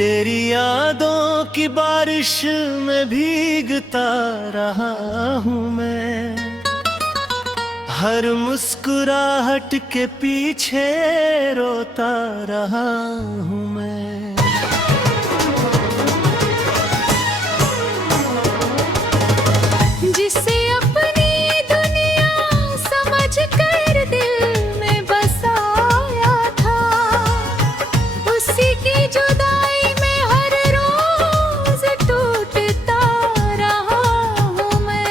तेरी यादों की बारिश में भीगता रहा हूँ मैं, हर मुस्कुराहट के पीछे रोता रहा हूँ मैं। जिसे अपनी दुनिया समझ कर दिल में बसाया था, उसी की जुदाई में हर रोज टूटता रहा हूँ मैं।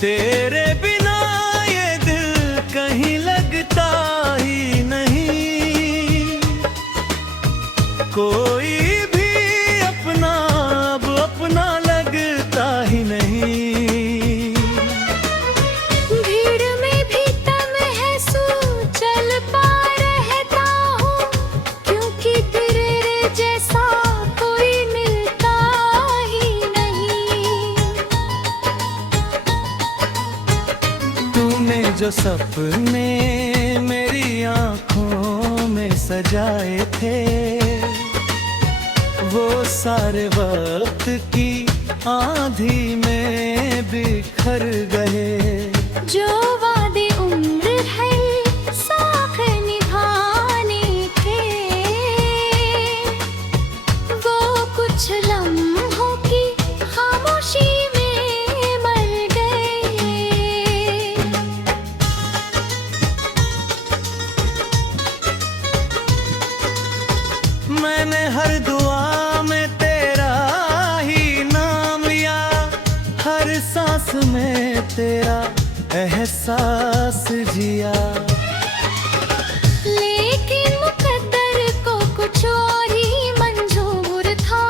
तेरे बिना ये दिल कहीं लगता ही नहीं, कोई भी अपना अब अपना लगता ही नहीं। भीड़ में भी तन्हैसू चल पा रहता हूँ, क्योंकि तेरे जैसा कोई मिलता ही नहीं। तूने जो सपने मेरी आंखों में सजाए थे, वो सारे वक्त की आंधी में बिखर गए। जो वादे उम्र है साथ निभाने थे, वो कुछ लम्हों की खामोशी में मर गए। मैंने हर दुआ में तेरा ही नाम लिया, हर सांस में तेरा एहसास जिया। लेकिन मुकद्दर को कुछ और ही मंजूर था,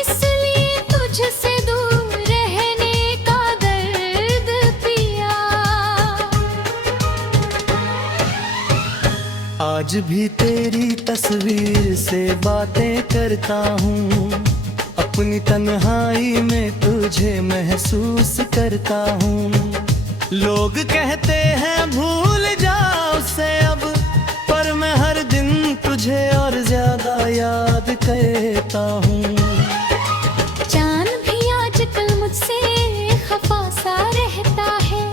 इसलिए तुझसे दूर रहने का दर्द पिया। आज भी तेरी तस्वीर से बातें करता हूँ, अपनी तन्हाई में तुझे महसूस करता हूँ। लोग कहते हैं भूल जाओ उसे अब, पर मैं हर दिन तुझे और ज्यादा याद करता हूँ। चांद भी आजकल मुझसे खफा सा रहता है,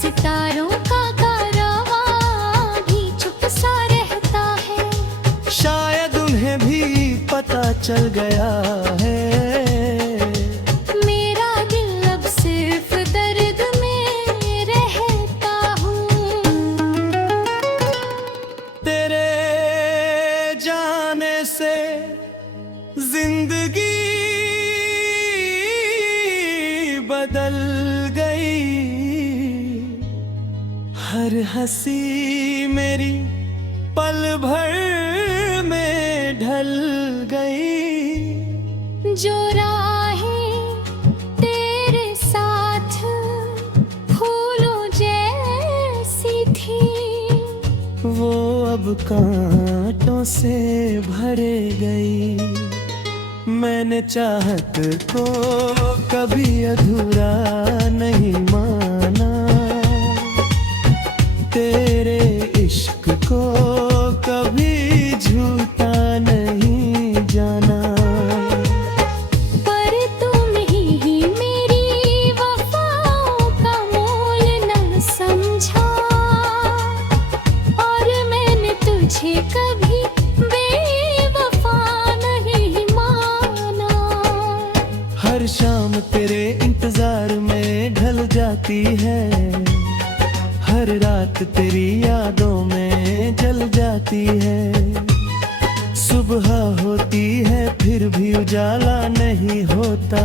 सितारों का कारवां भी चुप सा रहता है। शायद उन्हें भी पता चल गया है, मेरा दिल अब सिर्फ दर्द में रहता हूँ। तेरे जाने से जिंदगी बदल गई, हर हंसी मेरी पल भर में ढल गई। जो राहें तेरे साथ फूलों जैसी थी, वो अब कांटों से भरे गई। मैंने चाहत को कभी अधूरा नहीं माना, तेरे इश्क को कभी झूठा नहीं जाना। पर तुम ही मेरी वफाओं का मोल न समझा, और मैंने तुझे कभी बेवफा नहीं माना। हर शाम तेरे इंतजार में ढल जाती है, हर रात तेरी यादों में जल जाती है। सुबह होती है फिर भी उजाला नहीं होता,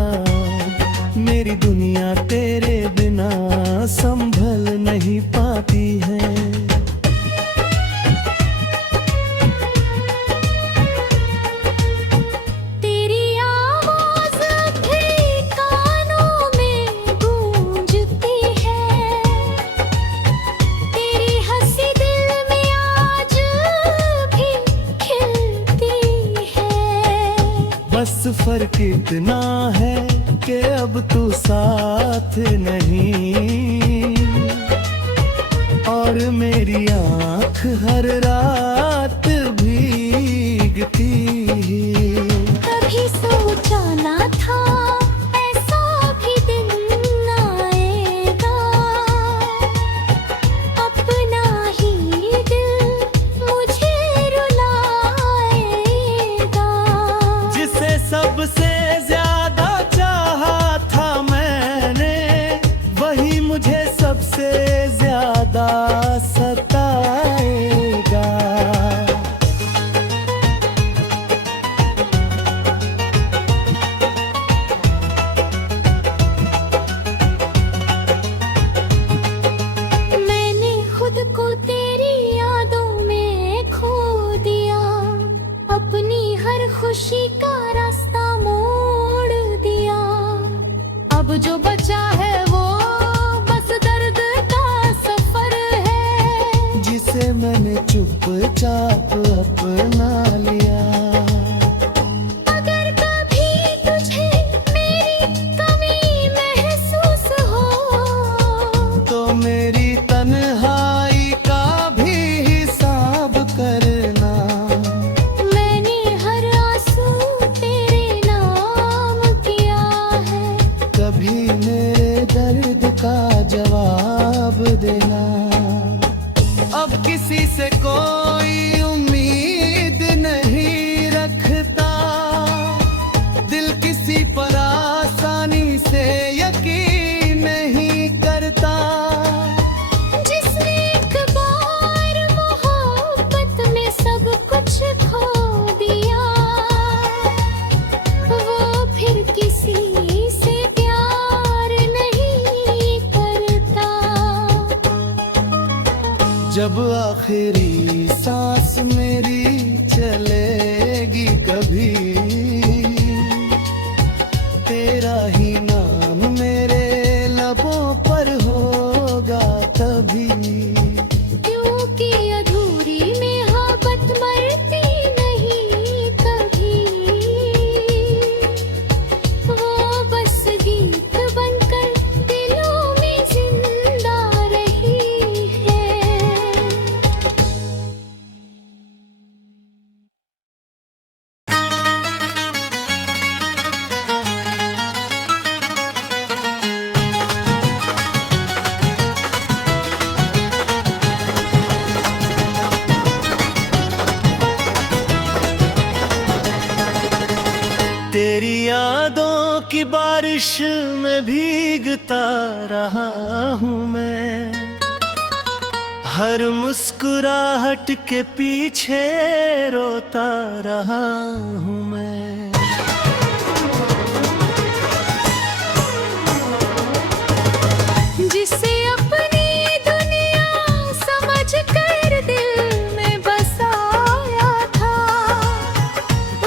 मेरी दुनिया तेरे बिना संभल नहीं पाती है। तेरी आवाज़ भी कानों में गूंजती है, तेरी हंसी दिल में आज भी खिलती है। बस फर्क इतना है कि अब तू साथ नहीं, और मेरी आँख हर रात भीगती। कभी सोचा ना था ऐसा भी दिन आएगा, अपना ही दिल मुझे रुलाएगा। जिसे सबसे ज्यादा चाहा था मैंने, वही मुझे सबसे ज्यादा सताएगा। मैंने खुद को तेरी यादों में खो दिया, अपनी हर खुशी का रास्ता मोड़ दिया। अब जो बचा है वो बस दर्द का सफर है, जिसे मैंने चुपचाप अपना लिया। अगर कभी तुझे मेरी कमी महसूस हो, तो मेरी तन्हाई का भी हिसाब करना। मैंने हर आंसू तेरे नाम किया है, कभी मेरे दर्द का जवाब देना। अब किसी से कोई उम्मीद नहीं रखता, दिल किसी पर आसानी से यकीन नहीं करता। जिसने एक बार मोहब्बत में सब कुछ खो दिया, वो फिर किसी से प्यार नहीं करता। जब आखिरी सांस मेरी चलेगी कभी, तेरा ही नाम मेरे लबों पर होगा तभी। क्योंकि अधूरी मोहब्बत मरती नहीं कभी, वो बस गीत बनकर दिलों में जिंदा रही है। तेरी यादों की बारिश में भीगता रहा हूँ मैं, हर मुस्कुराहट के पीछे रोता रहा हूँ मैं। जिसे अपनी दुनिया समझ कर दिल में बसाया था,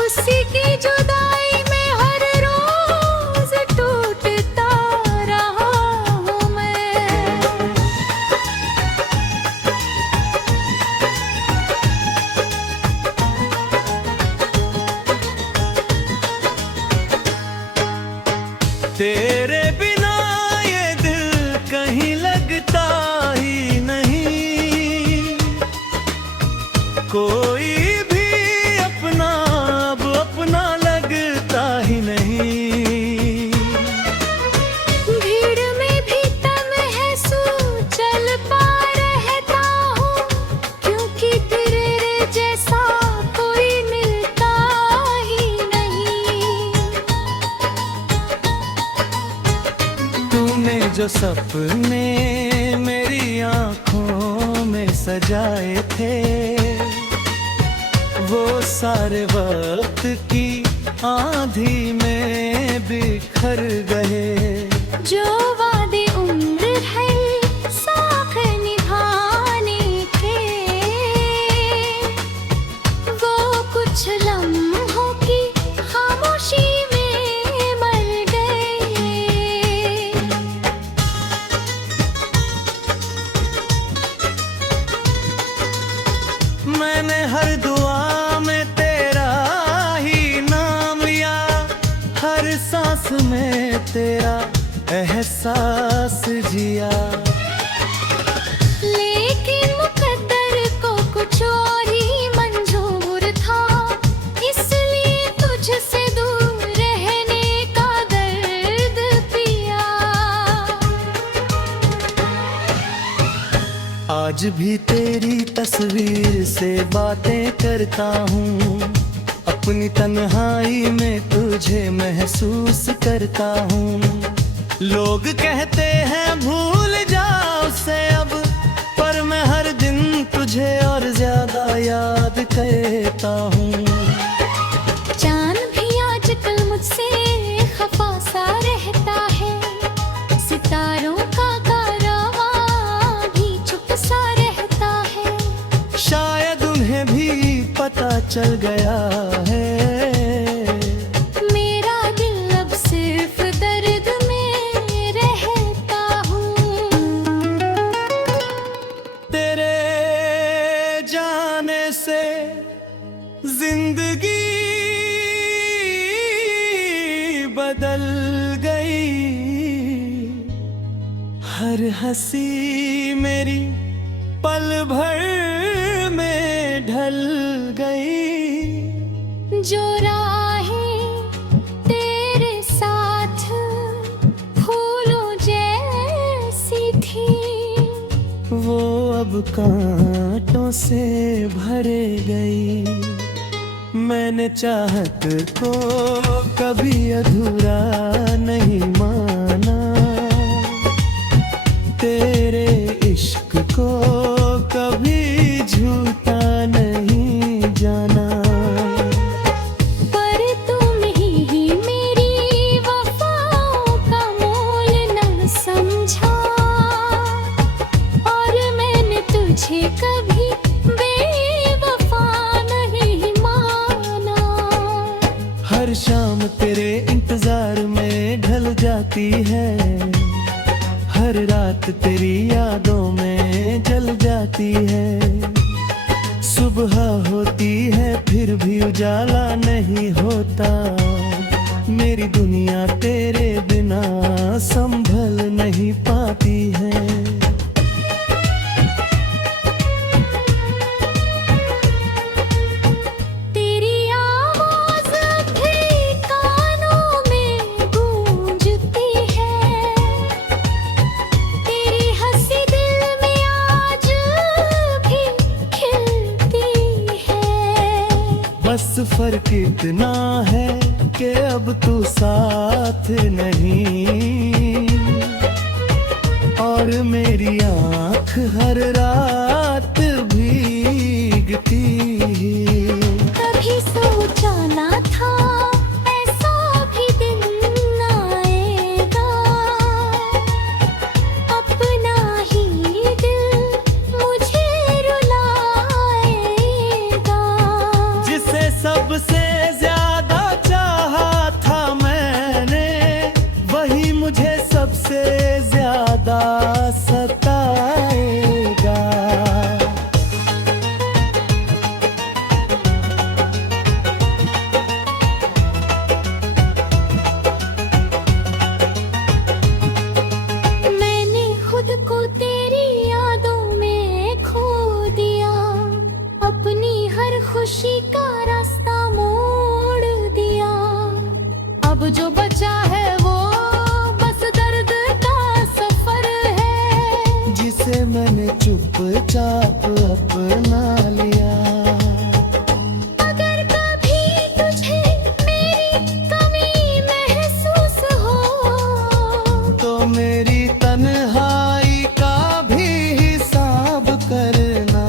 उसी की जुदाई में हर रोज टूटता रहा हूँ मैं। तेरे बिना ये दिल कहीं लगता ही नहीं, कोई भी अपना अब अपना लगता ही नहीं। भीड़ में भी तम है सू चल पा रहता हूँ, क्योंकि तेरे जैसा कोई मिलता ही नहीं। तूने जो सपने मेरी आंखों में सजाए थे, वो सारे वक्त की आंधी में बिखर गए। जो वादे उम्र है साथ निभाने थे, वो कुछ लम्हों की खामोशी में मर गए। मैंने हर दुआ में तेरा ही नाम लिया, हर सांस में तेरा एहसास जिया। लेकिन मुकद्दर को कुछ और ही मंजूर था, इसलिए तुझसे दूर रहने का दर्द पिया। आज भी तेरी तस्वीर से बातें करता हूँ, अपनी तन्हाई में तुझे महसूस करता हूँ। लोग कहते हैं भूल जाओ उसे अब, पर मैं हर दिन तुझे और ज्यादा याद करता हूँ। चांद भी आजकल मुझसे खफा सा रहता है, सितारों का कारवां भी चुप सा रहता है। शायद उन्हें भी पता चल गया है, मेरा दिल अब सिर्फ दर्द में रहता हूँ। तेरे जाने से जिंदगी बदल गई, हर हंसी मेरी पल भर में ढल गई। जो राहें तेरे साथ फूलों जैसी थी, वो अब कांटों से भरे गई। मैंने चाहत को कभी अधूरा नहीं माना, तेरे इश्क को कभी झूठा नहीं जाना। पर तुम ही मेरी वफाओं का मोल न समझा, और मैंने तुझे कभी बेवफा नहीं माना। हर शाम तेरे इंतजार में ढल जाती है, हर रात तेरी यादों में जल जाती है। सुबह होती है फिर भी उजाला नहीं होता, मेरी दुनिया तेरे बिना संभल नहीं पाती है। तेरी आवाज़ भी कानों में गूंजती है, तेरी हंसी दिल में आज भी खिलती है। बस फर्क इतना है कि अब तू साथ नहीं, और मेरी आँख हर रात भीगती। कभी सोचा ना था ऐसा भी दिन आएगा, अपना ही दिल मुझे रुलाएगा। जिसे सबसे ज्यादा चाहा था मैंने, वही मुझे सबसे ज्यादा सताएगा। मैंने खुद को तेरी यादों में खो दिया, अपनी हर खुशी का रास्ता मोड़ दिया। अब जो बचा है वो बस दर्द का सफर है, जिसे मैंने चुपचाप अपना लिया। अगर कभी तुझे मेरी कमी महसूस हो, तो मेरी तन्हाई का भी हिसाब करना।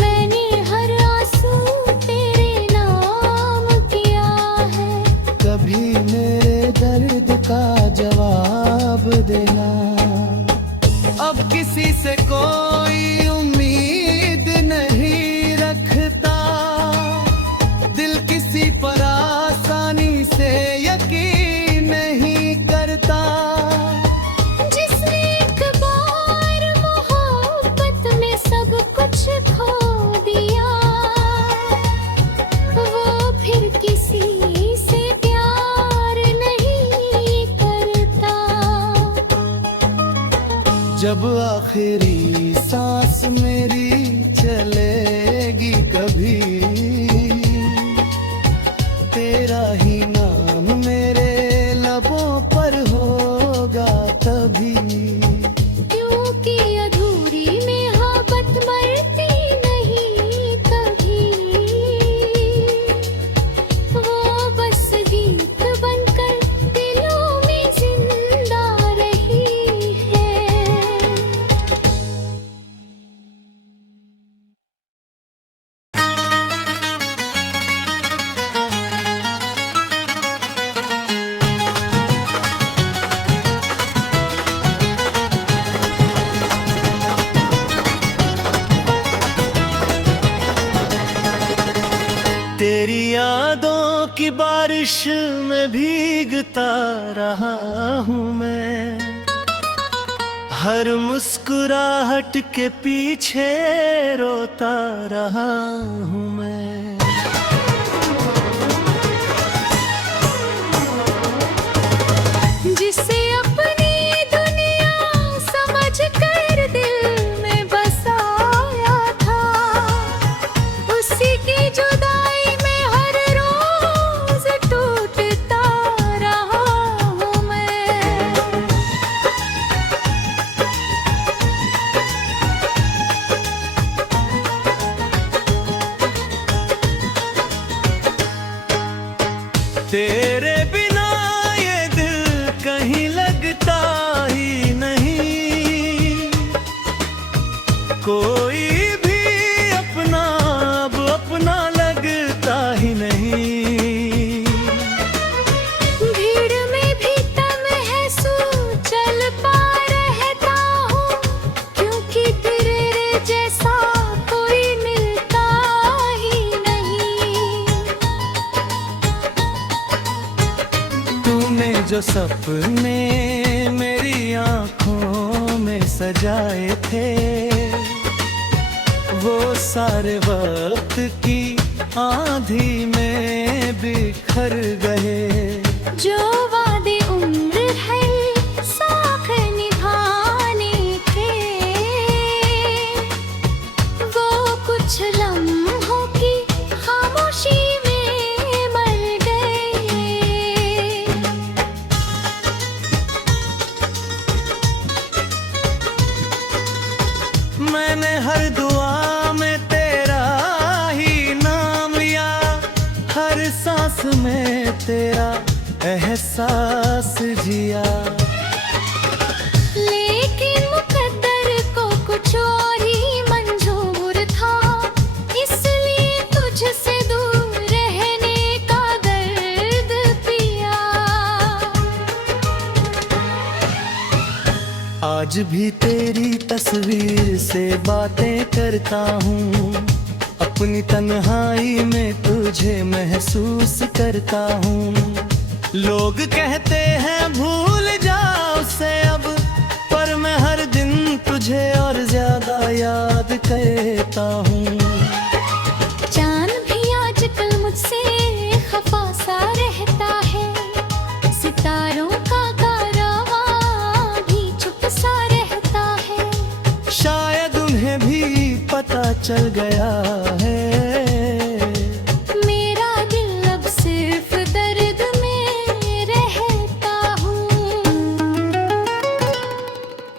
मैंने हर आंसू तेरे नाम किया है, कभी मेरे दर्द का जवाब देना। अब किसी से कोई उम्मीद नहीं रखता, दिल किसी पर आसानी से यकीन नहीं करता। जिसने एक बार मोहब्बत में सब कुछ खो दिया, वो फिर किसी से प्यार जब आखिरी सांस मेरी चलेगी कभी, तेरा ही नाम मेरे लबों पर होगा तभी। क्योंकि अधूरी मोहब्बत मरती नहीं कभी, वो बस गीत बनकर दिलों में जिंदा रही है। तेरी यादों की बारिश में भीगता रहा हूँ मैं, हर मुस्कुराहट के पीछे रोता रहा हूँ मैं। जिसे अपनी दुनिया समझ कर दिल में बसाया था, उसी की जुदाई में हर रोज टूटता रहा हूँ मैं। तेरे बिना ये दिल कहीं लगता ही नहीं, कोई भी अपना अब अपना लगता ही नहीं। भीड़ में भी तम है सू चल पा रहता हूँ, क्योंकि तेरे जैसा कोई मिलता ही नहीं। तूने जो सपने मेरी आंखों में सजाए थे, वो सारे वक्त की आंधी में बिखर गए। जो वादे उम्र है साथ निभाने थे, वो कुछ लम्हों की खामोशी में मर गए। मैंने हर दुआ में तेरा ही नाम लिया, हर सांस में तेरा एहसास जिया। लेकिन मुकद्दर को कुछ और ही मंजूर था, इसलिए तुझसे दूर रहने का दर्द पिया। आज भी तेरी तस्वीर से बातें करता हूँ, अपनी तन्हाई में तुझे महसूस करता हूँ। लोग कहते हैं भूल जाओ उसे अब, पर मैं हर दिन तुझे और ज्यादा याद करता हूँ। चांद भी आजकल मुझसे खफा सा रहता है, सितारों का कारवां भी चुप सा रहता है। शायद उन्हें भी पता चल गया है, मेरा दिल अब सिर्फ दर्द में रहता हूँ।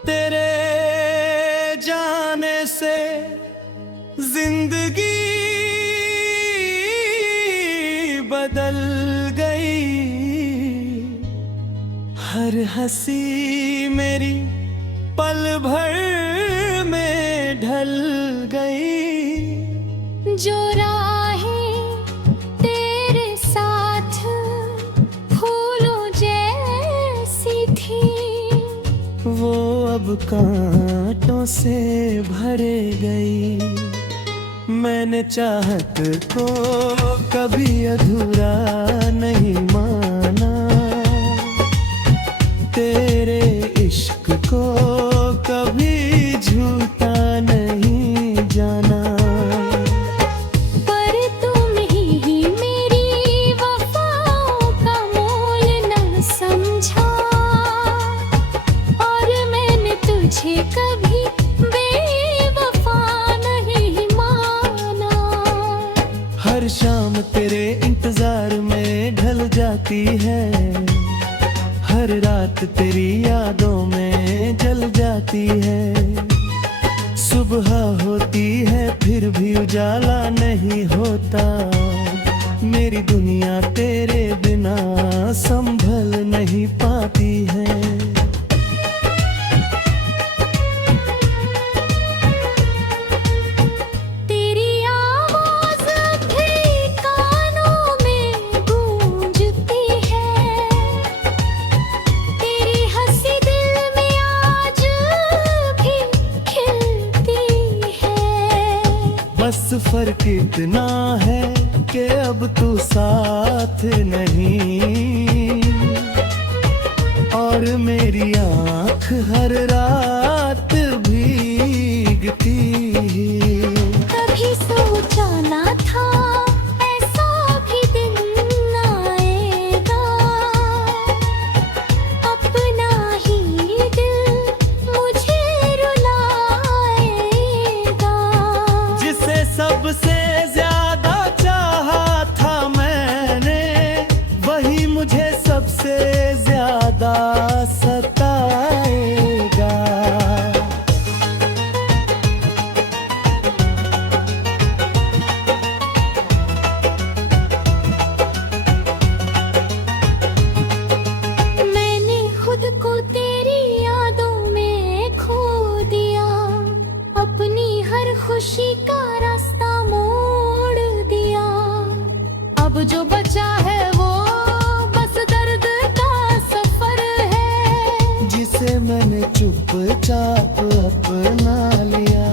तेरे जाने से जिंदगी बदल गई, हर हंसी मेरी पल भर में ढल गई। जो राहें तेरे साथ फूलों जैसी थी, वो अब कांटों से भरे गई। मैंने चाहत को कभी अधूरा नहीं माना, तेरे इश्क को कभी झूठा नहीं जाना। पर तुम ही मेरी वफाओं का मोल न समझा, और मैंने तुझे हर रात तेरी यादों में जल जाती है। सुबह होती है फिर भी उजाला नहीं होता। मेरी दुनिया तेरे बिना संभल नहीं पाती है। तेरी आवाज़ भी कानों में गूंजती है। तेरी हंसी दिल में आज भी खिलती है। बस फर्क इतना है कि अब तू साथ नहीं, और मेरी आँख हर रात भीगती। कभी सोचा ना था ऐसा भी दिन आएगा। अपना ही दिल मुझे रुलाएगा। जिसे सबसे ज्यादा चाहा था मैंने, वही मुझे सबसे ज्यादा सताएगा। मैंने खुद को तेरी यादों में खो दिया। अपनी हर खुशी का रास्ता मोड़ दिया। अब जो बचा है वो बस दर्द का सफर है। जिसे मैंने चुपचाप अपना लिया।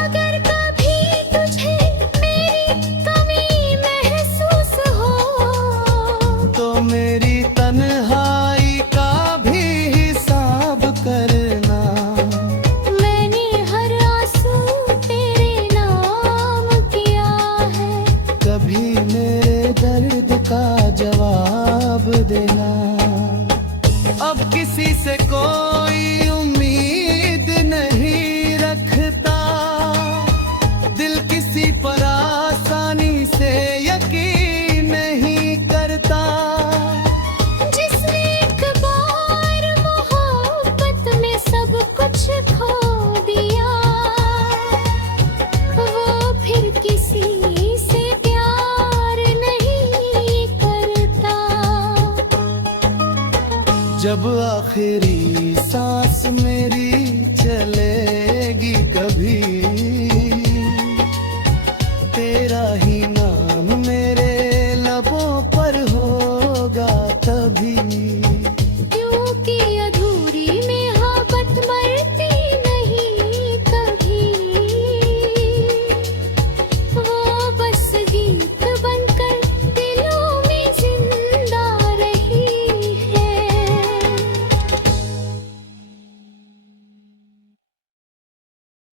अगर कभी तुझे मेरी कमी महसूस हो, तो मेरी तन्हाई का भी हिसाब करना। मैंने हर आंसू तेरे नाम किया है। कभी मेरे दर्द का जवाब देना। अब किसी से कोई उम्मीद नहीं रखता। दिल किसी पर आसानी से यकीन नहीं करता। जिसने एक बार मोहब्बत में सब कुछ खो दिया, वो फिर किसी से प्यार नहीं करता। जब आखिरी सांस मेरी चलेगी कभी, तेरा ही